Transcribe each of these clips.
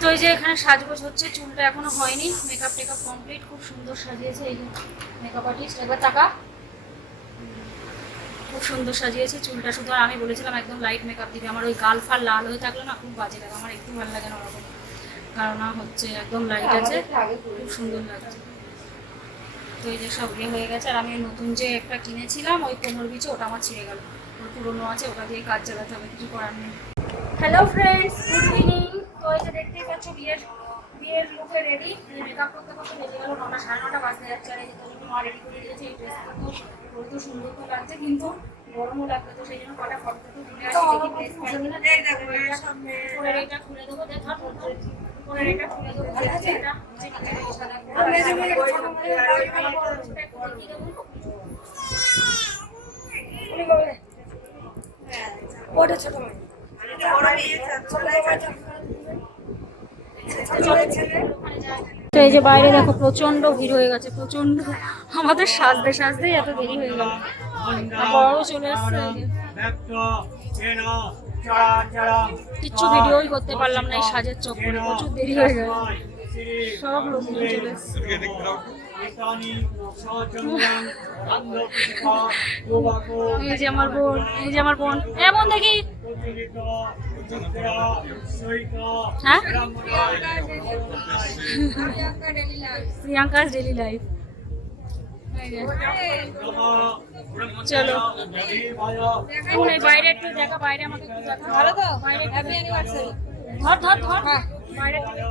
তো এই যে এখানে সাজগোজ হচ্ছে চুলটা এখনও হয়নি। মেকআপ টেকআপ কমপ্লিট খুব সুন্দর সাজিয়েছে এই যে মেকআপ আর্টিস্ট একবার টাকা খুব সুন্দর সাজিয়েছে চুলটা। শুধু আমি বলেছিলাম একদম লাইট মেকআপ দিবে। আমার ওই গাল ফাল লাল হয়ে থাকল না খুব বাজে লাগে। আমার একটু ভালো লাগে না ওরকম। কারণ হচ্ছে একদম লাইট আছে। খুব সুন্দর লাগছে। তো এই যে সব ইয়ে হয়ে গেছে। আর আমি নতুন যে একটা কিনেছিলাম ওই কোমর বিচে ওটা আমার ছিঁড়ে গেল। ওর পুরোনো আছে ওটা দিয়ে কাজ চালাতে হবে কিছু করার নেই। হ্যালো ফ্রেন্ডস গুড ইভিনিং তো এই যে দেখতেই পাচ্ছ বিয়ের বিয়ের লুকে রেডি মেকআপ করতে করতে বেজে গেল নটা সাড়ে নটা বাজতে যাচ্ছে। আর এই যে তোর মা রেডি করে দিয়েছে এই ড্রেসটা তো সুন্দর তো লাগছে কিন্তু গরমও লাগবে তো সেই জন্য কটা ফটো তো তুলে আসি দেখি ড্রেস পরে এটা খুলে দেবো দেখ এটা খুলে দেবো আছে? এটা সাদা দেখিয়ে দেবো ছোট মেয়ে তো এই যে বাইরে দেখো প্রচণ্ড ভিড় হয়ে গেছে প্রচণ্ড আমাদের সাজতে সাজতেই এত দেরি হয়ে গেল। বড়ও চলে আসছে কিচ্ছু ভিডিওই করতে পারলাম না, এই সাজের চক্করে প্রচুর দেরি হয়ে গেল। সব লোক চলে এসছে। এই যে আমার বোন এই যে আমার বোন। এমন দেখি। হ্যাঁ? ডেলি লাইফ চলো। এখন বাইরে একটু দেখা বাইরে আমাকে একটু দেখা। ভালো তো? বাইরে হ্যাপি অ্যানিভার্সারি ধর ধর ধর। বাইরে। থেকে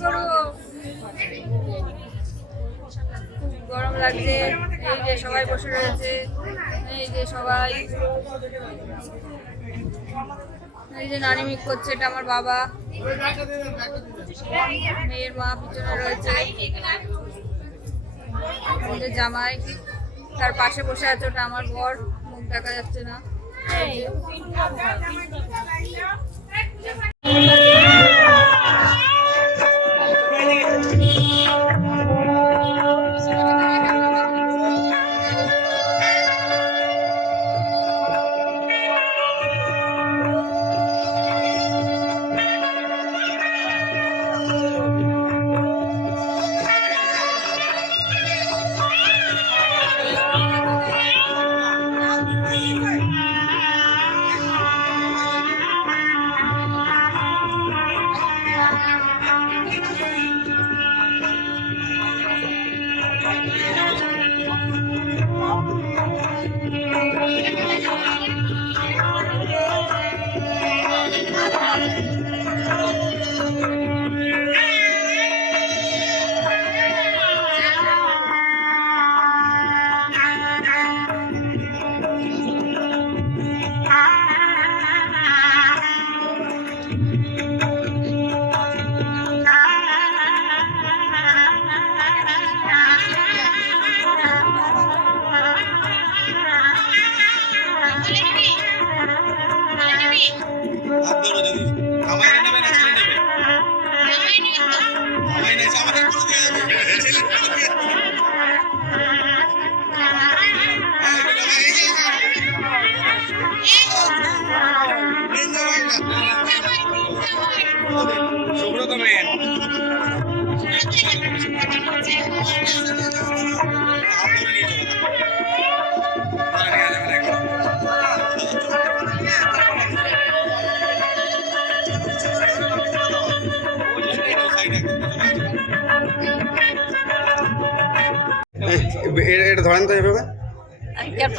গরম গরম লাগছে, এই যে সবাই বসে রয়েছে, এই যে সবাই। এই যে নানি মিক করছে, এটা আমার বাবা। মেয়ের মা পিছনে রয়েছে। যে জামাই তার পাশে বসে আছে ওটা আমার বর। মুখ দেখা যাচ্ছে না।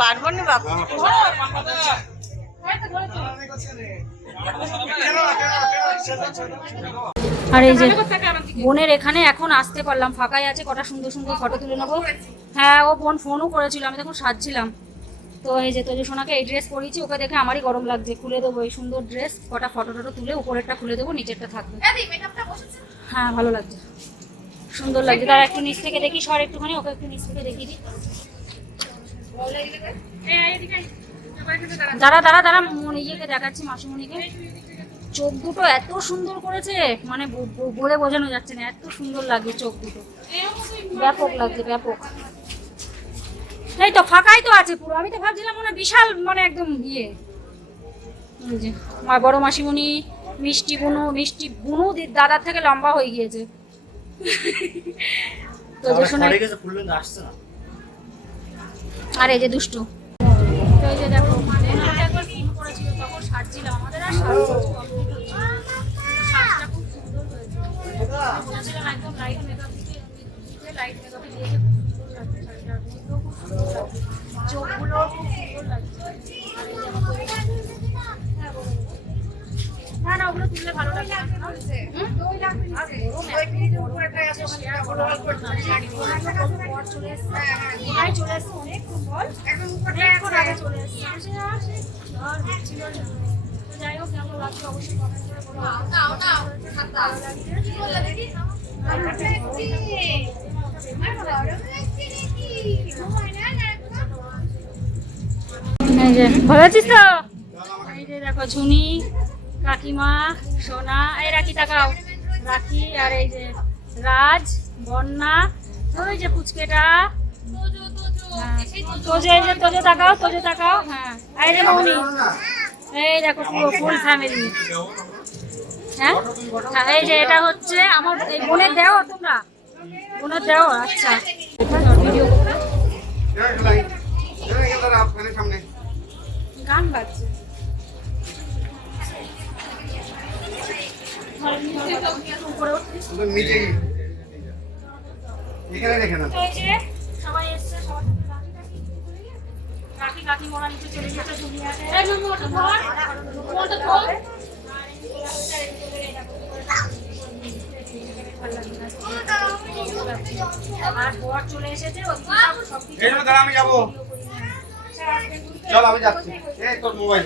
পারব না বাবা আর এই যে বোনের এখানে এখন আসতে পারলাম ফাঁকাই আছে কটা সুন্দর সুন্দর ফটো তুলে নেব। হ্যাঁ ও বোন ফোনও করেছিল আমি তখন সাজছিলাম। তো এই যে তোজো সোনাকে এই ড্রেস পরিয়েছি ওকে দেখে আমারই গরম লাগছে। খুলে দেবো এই সুন্দর ড্রেস কটা ফটো টটো তুলে উপরেরটা খুলে দেবো নিচেরটা থাকবে। হ্যাঁ ভালো লাগছে। সুন্দর লাগছে। তার একটু নিচ থেকে দেখি সর একটুখানি ওকে একটু নিচ থেকে দেখিয়ে দিই। দাঁড়া দাঁড়া দাঁড়া মন ইয়েকে দেখাচ্ছি মাসিমণিকে। চোখ দুটো এত সুন্দর করেছে মানে বলে বোঝানো যাচ্ছে না এত সুন্দর লাগছে চোখ দুটো। ব্যাপক লাগছে ব্যাপক। এই তো ফাঁকাই তো আছে পুরো আমি তো ভাবছিলাম মনে বিশাল মানে একদম ইয়ে। আমার বড় মাসিমণি মিষ্টি বুনু মিষ্টি বুনু দাদার থেকে লম্বা হয়ে গিয়েছে। তো যে শোনা আর এই যে দুষ্টু। তো এই যে দেখো ফোন করেছিল তখন সারছিলাম আমাদের আর ভালো আছিস তো? দেখো ঝুনি কাকিমা সোনা এই রাখি তাকাও। রাখি আর এই যে রাজ বন্যা ওই যে পুচকেটা। হ্যাঁ, তোজো এই যে তোজো তাকাও তোজো তাকাও। হ্যাঁ এই মৌনি। এই দেখো পুরো ফুল ফ্যামিলি হ্যাঁ? এই যে এটা হচ্ছে আমার এই বোনের দেও তোমরা? বোনের দেও আচ্ছা। ভিডিও গান বাজছে। সবাই এসছে রাখি টাকি। কাকি মোড়া নিচে চলে গেছে ঝুলি আছে। আর বর চলে এসেছে এই দাঁড়া আমি যাব। চল আমি যাচ্ছি। এই তোর মোবাইল।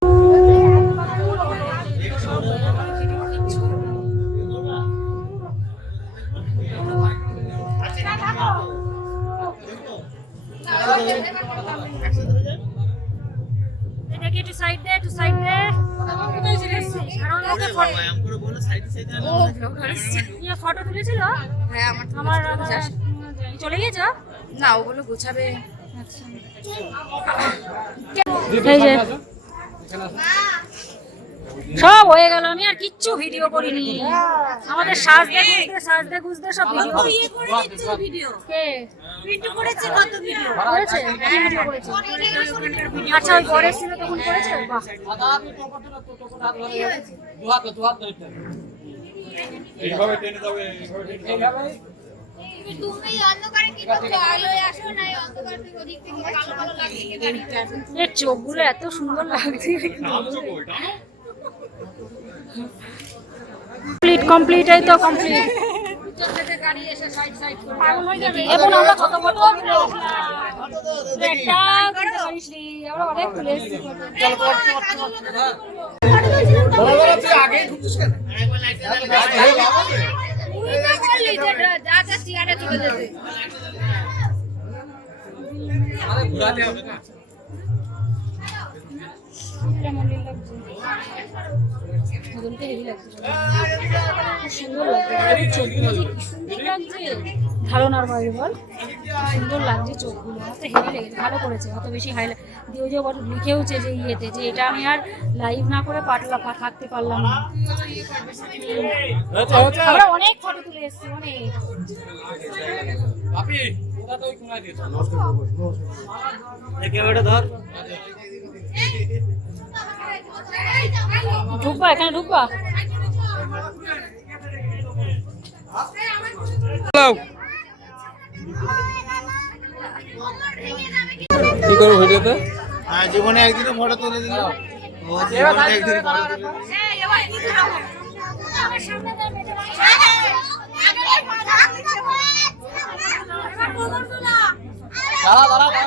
ইয়ে ফটো তুলেছিল? হ্যাঁ আমার আমার চলে গেছো না ওগুলো গোছাবে। এই যে সব হয়ে গেল আমি আর কিচ্ছু ভিডিও করিনি। আমাদের সাজতে গুজতে সাজতে গুজতে সব ভিডিও কে? করেছে কি ভিডিও করেছে? আচ্ছা ওই পরে ছিল তখন করেছে? বাহ। এইভাবে টেনে যাবে এইভাবে করছ? চোখগুলো এত সুন্দর লাগছে। কমপ্লিট কমপ্লিট এই তো কমপ্লিট এখন আমরা কত কত কেমন লাগছে মদনকে হেভি লাগছে। সুন্দর লাগছে। চোখগুলো যে কি সুন্দর লাগছে। ধারণার বাইরে বল সুন্দর লাগছে চোখগুলো। আমার তো হেভি লেগেছে। ভালো করেছে। অত বেশি হাইলাইট দিয়ে যে বড় লিখেওছে যে ইয়েতে যে এটা আমি আর লাইভ না করে পাটলা থাকতে পারলাম না। আমরা অনেক ফটো তুলে এসেছি অনেক। আপনি ওটা তো ওই কোনায় দিয়ে এই ক্যামেরাটা ধর। ঢুকবা এখানে ঢুকবা কি করব ভিডিওতে হ্যাঁ জীবনে একদিনও ফটো তুলে দিল দাঁড়া দাঁড়া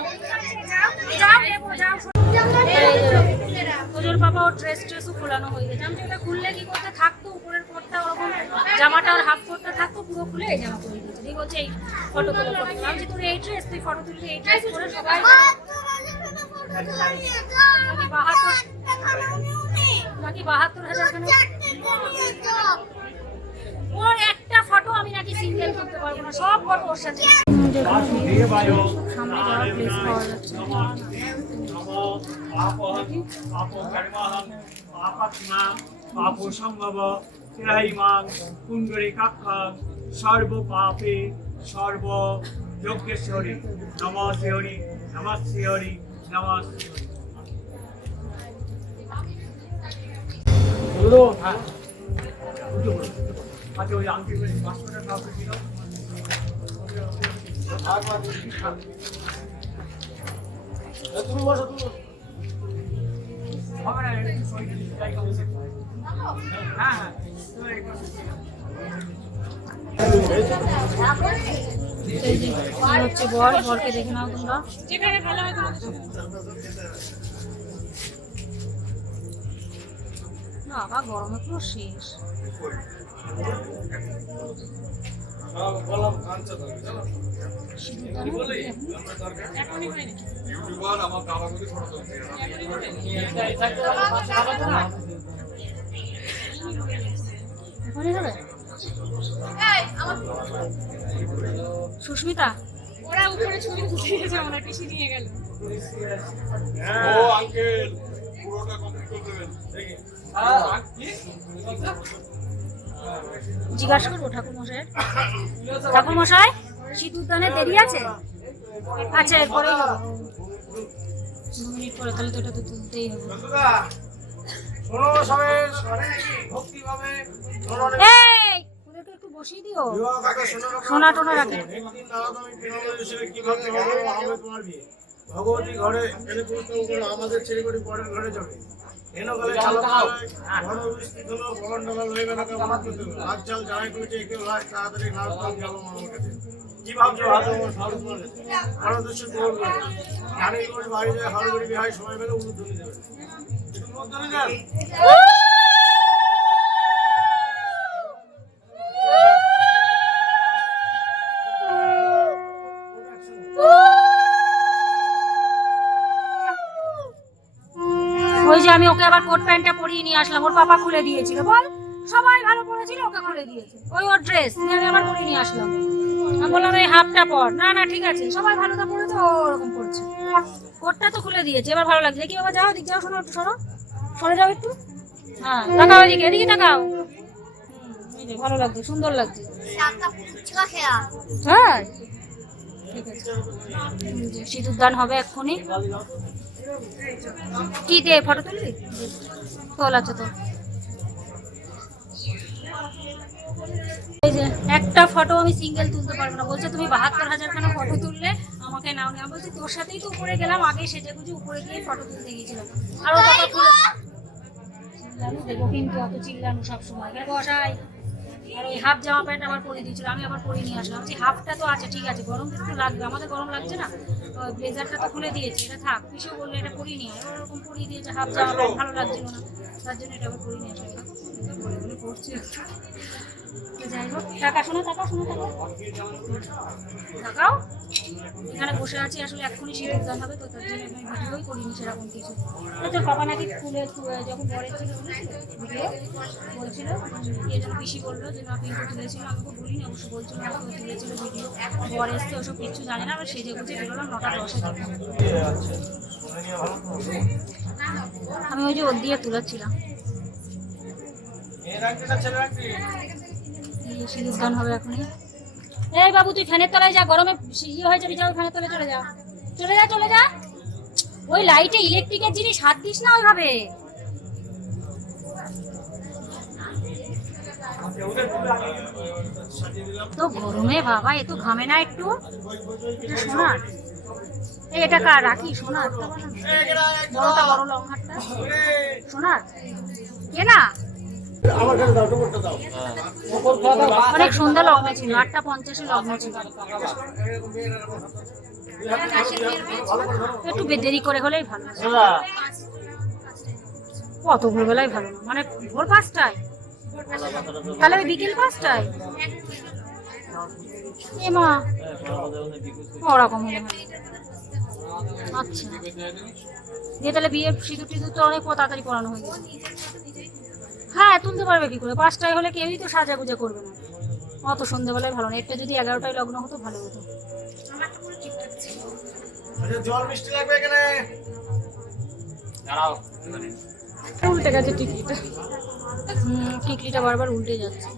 ড্রেস ট্রেসও খোলানো হয়ে গেছে। আমি ওটা খুললে কি করতে? থাকতো উপরের পরটা ওরকম। জামাটা আর হাফ কোটটা থাকতো, পুরো খুলে এই জামা পরে দিয়েছে দিয়ে বলছে এই ফটো তুলে আমি যে তোর এই ড্রেস তুই ফটো তুললি, এই ড্রেস পরে সবাই নাকি বাহাত্তর হাজার ওর একটা ফটো আমি নাকি সিঙ্গেল করতে পারব না। সব ফটো ওর সাথে। সামনে যাওয়ার প্লেস পাওয়া যাচ্ছে পাপো সম্ভব ত্রাইমাং কুণ্ডরে কাক্ষাং সর্ব পাপে সর্ব যজ্ঞেশ্বরী নম শিহরি নম শিহরি নম হ্যাঁ আচ্ছা ওই আংটি পাঁচশো টাকা দিল তুমি বসো তুমি। হবে না হ্যাঁ হ্যাঁ হচ্ছে বর বরকে দেখে নাও তোমরা যেখানে ভালো হয় গরমে পুরো শেষ? ইউটিউবার আমার দাদা সুস্মিতা? ওরা উপরে ছবি তুলতে গেছে নিয়ে গেল। ও আঙ্কেল। পুরোটা কমপ্লিট করে দেবেন। জিজ্ঞাসা করব ঠাকুর মশাই? ঠাকুর মশাই সিঁদুরদানে দেরি আছে? আচ্ছা দু মিনিট পরে তাহলে তো এটা তো তুলতেই হবে। এই বসিয়ে দিও। সোনা টোনা রাখে। ভগবতী ঘরে আমাদের ছেলে করে পরের ঘরে যাবে। কি ভাবছ? ভালো তোমার কাছে বড় যায় হাড় করে বিহাই সময় পেলে উদ্যোগী দেবে। কোট প্যান্টটা পরিয়ে নিয়ে আসলাম ওর পাপা খুলে দিয়েছিল বল? সবাই ভালো পরেছিল ওকে খুলে দিয়েছে। ওই ওর ড্রেস আমি আবার পরিয়ে নিয়ে আসলাম। আমি বললাম এই হাফটা পর। না না ঠিক আছে। সবাই ভালোটা পরেছে ও ওরকম করছে কোটটা তো খুলে দিয়েছে এবার ভালো লাগছে। কি বাবা যাও দিক যাও শোনো একটু সরে যাও একটু। হ্যাঁ তাকাও এদিকে এদিকে তাকাও। ভালো লাগছে সুন্দর লাগছে। হ্যাঁ ঠিক আছে। সিঁদুর দান হবে এক্ষুনি। কি দে ফটো তুলবি তোল আছে তো এই যে, একটা ফটো আমি সিঙ্গেল তুলতে পারব না। বলছে, তুমি বাহাত্তর হাজার খানা ফটো তুললে? আমাকে নাও না বলছি, তোর সাথেই তো উপরে গেলাম, আগে সেজে গুজে উপরে গিয়ে ফটো তুলতে গিয়েছিলাম। আর ও কিন্তু, অত চিল্লানো সবসময়। বসাই। আর ওই হাফ জামা প্যান্ট আবার পরে দিয়েছিল, আমি আবার পরে নিয়ে আসলাম। যে হাফটা তো আছে, ঠিক আছে, গরম তো একটু লাগবে, আমাদের গরম লাগছে না? ব্লেজারটা তো খুলে দিয়েছে, এটা থাক পিছু বললে এটা পরিয়ে নিয়ে আয়। ওরকম পরিয়ে দিয়েছে হাফ জামা প্যান্ট, ভালো লাগছিল না। তার জন্য এটা আবার পরিয়ে নিয়ে আসলাম। পরে পড়ছে তো টাকা শোনো টাকা শোনো এখানে বসে আছি, আসলে আমি ভিডিওই করিনি সেরকম কিছু। বলল তুলেছিল বলিনি না এসছে, ওসব কিচ্ছু জানে না আবার আমি ওই যে ওর দিয়ে তুলেছিলাম। এই বাবু, তুই ফ্যানের তলায় যা, গরমে ইয়ে হয়ে যাবি, যাও ফ্যানের তলায় চলে যা। চলে যা চলে যা। ওই লাইটে ইলেকট্রিকের জিনিস হাত দিস না ওইভাবে। তো গরমে বাবা, এ তো ঘামে না একটু। এটা এই, এটা কার? রাখি সোনার বড়টা, বড় লং হাতটা সোনার কে না? অনেক সন্ধ্যা লগ্ন ছিল, আটটা পঞ্চাশে লগ্ন ছিল। একটু দেরি করে হলেই ভালো। কত ভোরবেলায় ভালো না মানে ভোর পাঁচটায়? তাহলে ওই বিকেল পাঁচটায়? এ মা, ওরকম হলে আচ্ছা। দিয়ে তাহলে বিয়ে সিঁদুর টিঁদুর তো অনেক তাড়াতাড়ি পড়ানো হয়ে গেছে। হ্যাঁ তুলতে পারবে কি করে? পাঁচটায় হলে কেউই তো সাজা গুজা করবে না। অত সন্ধ্যেবেলায় ভালো না। একটা যদি এগারোটায় লগ্ন হতো ভালো হতো। আচ্ছা জল মিষ্টি লাগবে এখানে? উল্টে গেছে টিকলিটা। হুম টিকলিটা বারবার উল্টে যাচ্ছে।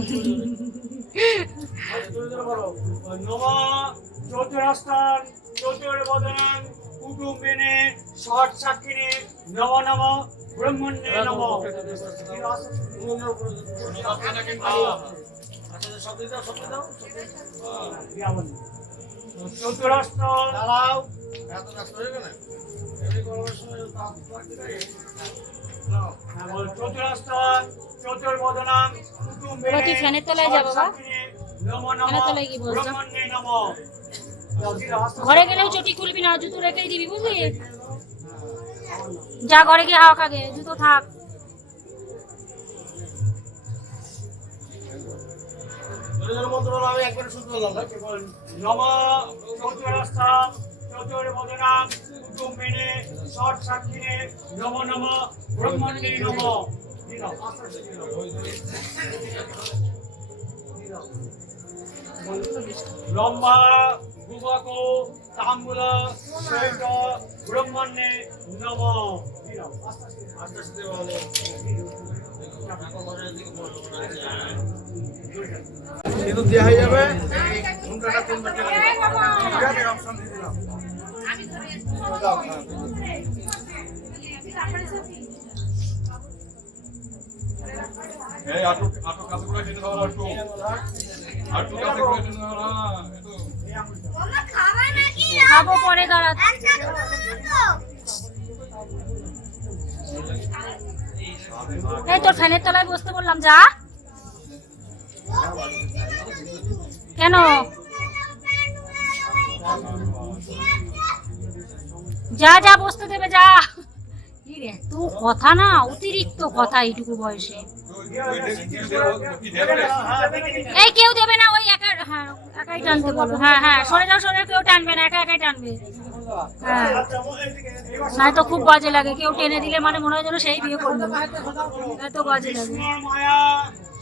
জোরে জোরে জোরে বলব আমরা যাতে শুনতে পাই ঠিক আছে হ্যাঁ একদম যা বলেছ বলেছ আস্তে আস্তে আচ্ছা, জোরে জোরে বলো নম চতুরাস্তান চতুর বদনান কুটুম্বিনে ষট সাক্ষিনে নম নম ব্রহ্মণ্যে নম শব্দ দাও শব্দ দাও চতুরাস্ত দাঁড়াও এত ব্যস্ত হয়ে গেলে এমনি গরমের সময় তাপ লাগছে না এ? নাও। চতুরাস্তান চতুর বদনান কুটুম্বিনে বাবা, ফ্যানের তলায় যা বাবা। ঘরে গেলেও চটি খুলবি না জুতো রেখেই দিবি বুঝলি? যা ঘরে গিয়ে হাওয়া খাগে জুতো থাক। জোরে জোরে মন্ত্র বলো আমি একবারে শুনতে পেলাম নম বদনান কুটুম্বিনে ষট সাক্ষিনে নম নম ব্রহ্মণ্যে নম। লম্বা গুবক তাম্বুল সৈত ব্রহ্মণ্যে নম আস্তে আস্তে বলো কিন্তু দেওয়া হয়ে যাবে ঘন্টাটা তিনবার টেনে ঠিক আছে অপশন দিয়ে দিলাম হ্যাঁ। এই আটু আটু কাছে করে কেটে দাও আটু এই তোর ফ্যানের তলায় বসতে বললাম, যা। কেন? যা যা, বসতে দেবে, যা। তো কথা না, অতিরিক্ত কথা এইটুকু বয়সে। এই কেউ দেবে না, ওই একা হ্যাঁ একাই টানতে বলো। হ্যাঁ হ্যাঁ সরে যাও, সরে কেউ টানবে না, একা একাই টানবে। হ্যাঁ। তো খুব বাজে লাগে। কেউ টেনে দিলে মানে মনে হয় যেন সেই বিয়ে করল এত বাজে লাগে।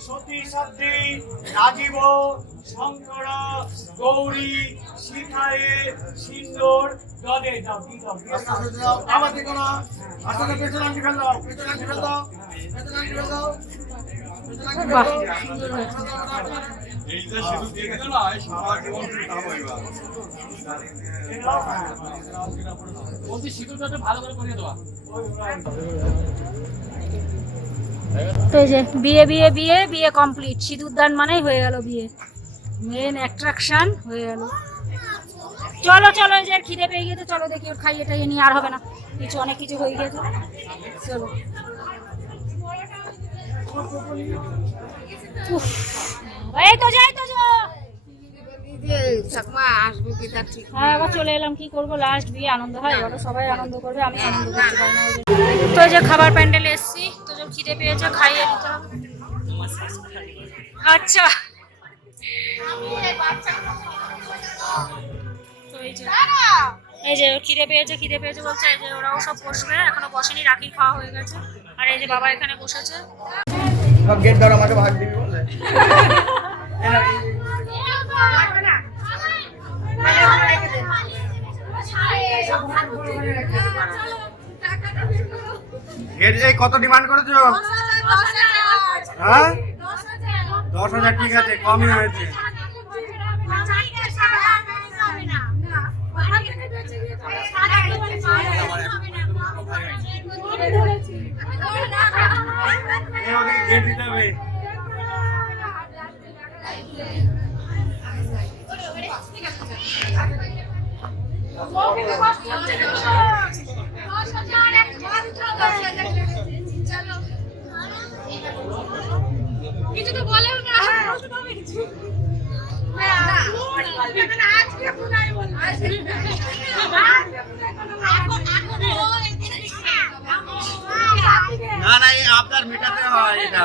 সতী রাজীব শঙ্কর গৌরী শিখায়ে সিন্দুর দদে দাও কি দাও কি আস্তে আস্তে দাও আবার দেখো না আস্তে আস্তে পেছনে আনটি ফেল দাও পেছনে আনটি ফেল দাও পেছনে আনটি ফেল দাও। পেছনে আনটি ফেল বাহ সুন্দর হয়েছে বিয়ে বিয়ে বিয়ে বিয়ে কমপ্লিট সিঁদুরদান মানেই হয়ে গেল বিয়ে। মেন অ্যাট্রাকশন হয়ে গেল। চলো চলো যে খিদে পেয়ে গিয়েছে, চলো দেখি ওর খাইয়ে টাইয়ে নিয়ে আর হবে না। কিছু, অনেক কিছু হয়ে গিয়েছে। চলো। এই তো যাই তো যা। দিয়ে চাকমা আসবে কি তার ঠিক হ্যাঁ আবার চলে এলাম কি করব? লাস্ট বিয়ে আনন্দ হয় এবার সবাই আনন্দ করবে আমি আনন্দ করতে পারি না? তো এই যে খাবার প্যান্ডেলে এসছি তো যে খিদে পেয়েছে খাইয়ে দিতে হবে। আচ্ছা। এই যে খিদে পেয়েছে খিদে পেয়েছে বলছে এই যে ওরাও সব বসবে এখনও বসেনি রাখি খাওয়া হয়ে গেছে। আর এই যে বাবা এখানে বসেছে। সব গেট ধর আমাকে ভাগ দিবি এই কত ডিমান্ড করেছ? হ্যাঁ? দশ হাজার ঠিক আছে কমই হয়েছে। গেট দিতে হবে। কিছু তো বলেও না না না এই আপনার মেটাতে হয় এটা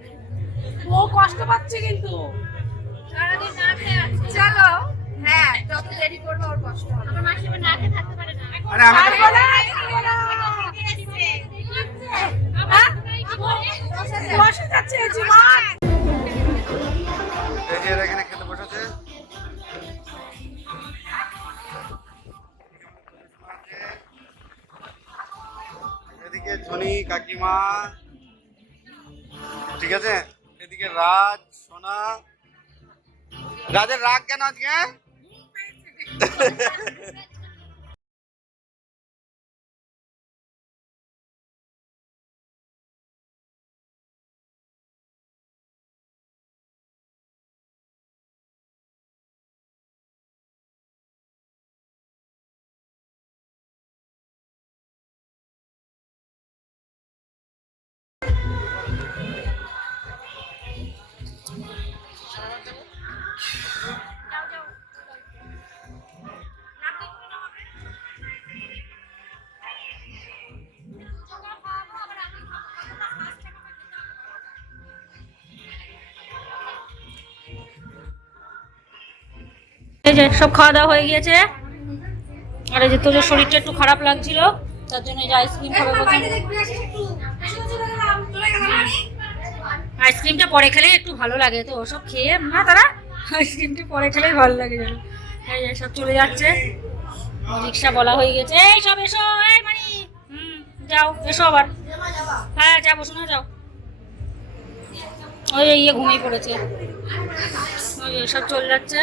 ও কষ্ট পাচ্ছে কিন্তু। চলো। হ্যাঁ যত দেরি করবে ওর কষ্ট আমার মাসিমা না থাকতে পারে না। আরে বসে যাচ্ছে জীবন। এই যে এখানে খেতে বসেছে? এদিকে ধনী কাকিমা। ঠিক আছে? এদিকে রাজ সোনা রাজের রাগ কেন আজকে সব খাওয়া দাওয়া হয়ে গিয়েছে। আর এই যে তোদের শরীরটা একটু খারাপ লাগছিল, তার জন্য যে আইসক্রিম খাবে আইসক্রিমটা পরে খেলে একটু ভালো লাগে তো, ওসব খেয়ে না তারা আইসক্রিমটা পরে খেলেই ভালো লাগে যেন। এই সব চলে যাচ্ছে। রিক্সা বলা হয়ে গেছে। এই সব এসো, এই মানি। হুম, যাও, এসো আবার। হ্যাঁ যাব, শোনা, যাও। ওই ইয়ে ঘুমিয়ে পড়েছে। ওই সব চলে যাচ্ছে।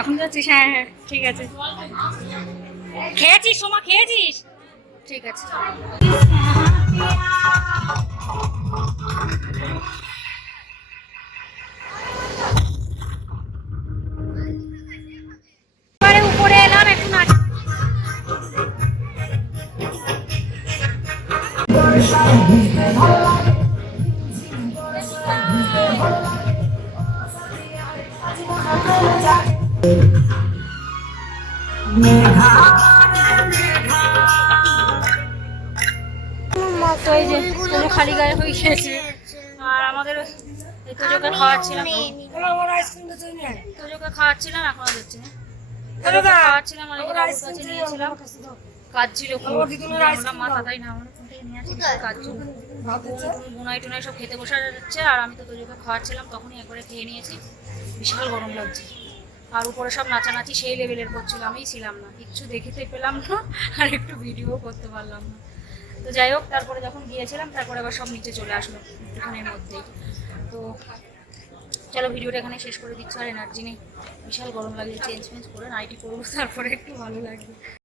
এখন যাচ্ছিস? হ্যাঁ হ্যাঁ ঠিক আছে। খেয়েছিস, সোমা, খেয়েছিস? ঠিক আছে। খালি গায়ে হয়ে আর আমাদের তোজোকে খাওয়াচ্ছিলাম। তোজোকে খাওয়াচ্ছিলাম এখনও দিচ্ছি না। খাওয়াচ্ছিলাম বাবুর নিয়েছিলাম। কাজ ছিল বললাম, না আমার বুনাই টুনাই সব খেতে বসে যাচ্ছে আর আমি তো তোজোকে খাওয়াচ্ছিলাম তখনই একবারে খেয়ে নিয়েছি বিশাল গরম লাগছে আর উপরে সব নাচানাচি, সেই লেভেলের করছিল আমিই ছিলাম না কিচ্ছু দেখিতে পেলাম না আর একটু ভিডিও করতে পারলাম না। তো যাই হোক, তারপরে যখন গিয়েছিলাম, তারপরে আবার সব নিচে চলে আসলো। একটুখানির মধ্যেই। তো চলো, ভিডিওটা এখানে শেষ করে দিচ্ছি। আর এনার্জি নেই, বিশাল গরম লাগছে, চেঞ্জ ফেঞ্জ করে। নাইটি করব তারপরে একটু ভালো লাগবে